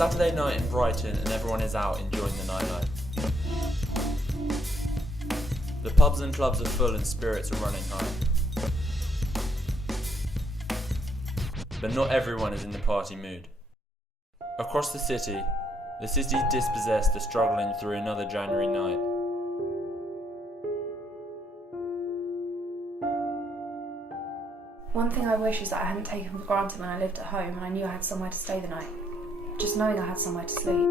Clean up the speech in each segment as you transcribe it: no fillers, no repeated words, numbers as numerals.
Saturday night in Brighton and everyone is out enjoying the nightlife. The pubs and clubs are full and spirits are running high. But not everyone is in the party mood. Across the city's dispossessed are struggling through another January night. One thing I wish is that I hadn't taken for granted when I lived at home and I knew I had somewhere to stay the night. Just knowing I had somewhere to sleep.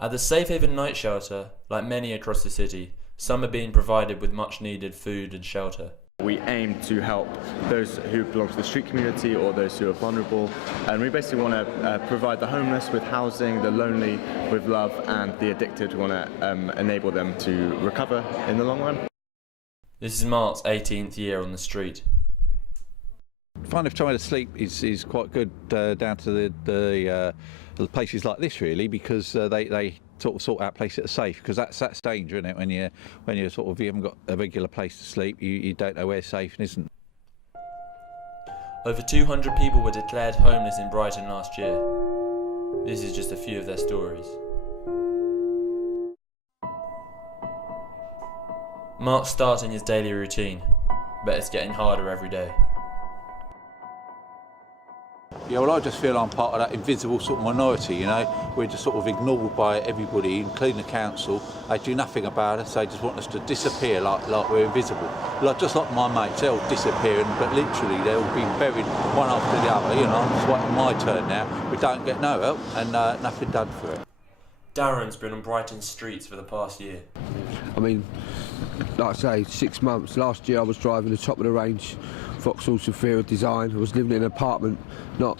At the Safe Haven Night Shelter, like many across the city, some are being provided with much needed food and shelter. We aim to help those who belong to the street community or those who are vulnerable, and we basically want to provide the homeless with housing, the lonely with love, and the addicted. We want to enable them to recover in the long run. This is Mark's 18th year on the street. Finding time to sleep is quite good down to the places like this, really, because they sort out places that are safe, because that's danger, isn't it? When you haven't got a regular place to sleep, you don't know where's safe and isn't. Over 200 people were declared homeless in Brighton last year. This is just a few of their stories. Mark's starting his daily routine, but it's getting harder every day. Yeah, well, I just feel I'm part of that invisible sort of minority, you know. We're just sort of ignored by everybody, including the council. They do nothing about us. They just want us to disappear like we're invisible. Just like my mates, they'll disappear, but literally they'll be buried one after the other. You know, it's like my turn now. We don't get no help and nothing done for it. Darren's been on Brighton's streets for the past year. I mean, like I say, 6 months. Last year I was driving the top of the range Vauxhall Sophia design. I was living in an apartment not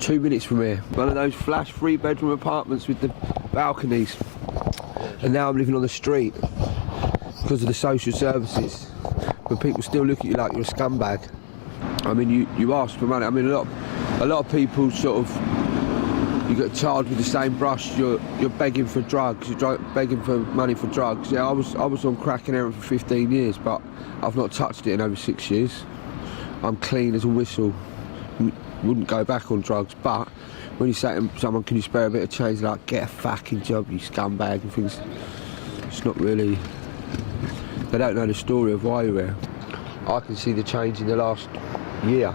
2 minutes from here. One of those flash 3-bedroom apartments with the balconies. And now I'm living on the street because of the social services. But people still look at you like you're a scumbag. I mean, you ask for money. I mean, a lot of people sort of, you get charged with the same brush. You're begging for drugs. You're begging for money for drugs. Yeah, I was on crack and heroin for 15 years, but I've not touched it in over 6 years. I'm clean as a whistle. Wouldn't go back on drugs, but when you say to someone, can you spare a bit of change, like, get a fucking job, you scumbag, and things, it's not really, they don't know the story of why you're here. I can see the change in the last year.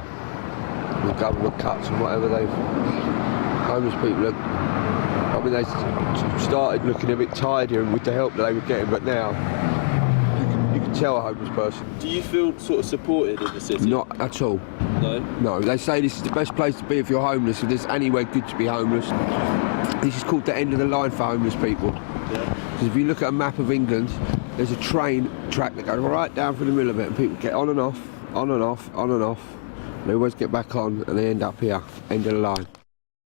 The government cuts and whatever homeless people I mean, they started looking a bit tidier with the help that they were getting, but now you can tell a homeless person. Do you feel sort of supported in the city? Not at all. No? No, they say this is the best place to be if you're homeless, if there's anywhere good to be homeless. This is called the end of the line for homeless people. Yeah. Because if you look at a map of England, there's a train track that goes right down through the middle of it, and people get on and off, on and off, on and off. They always get back on and they end up here, end of the line.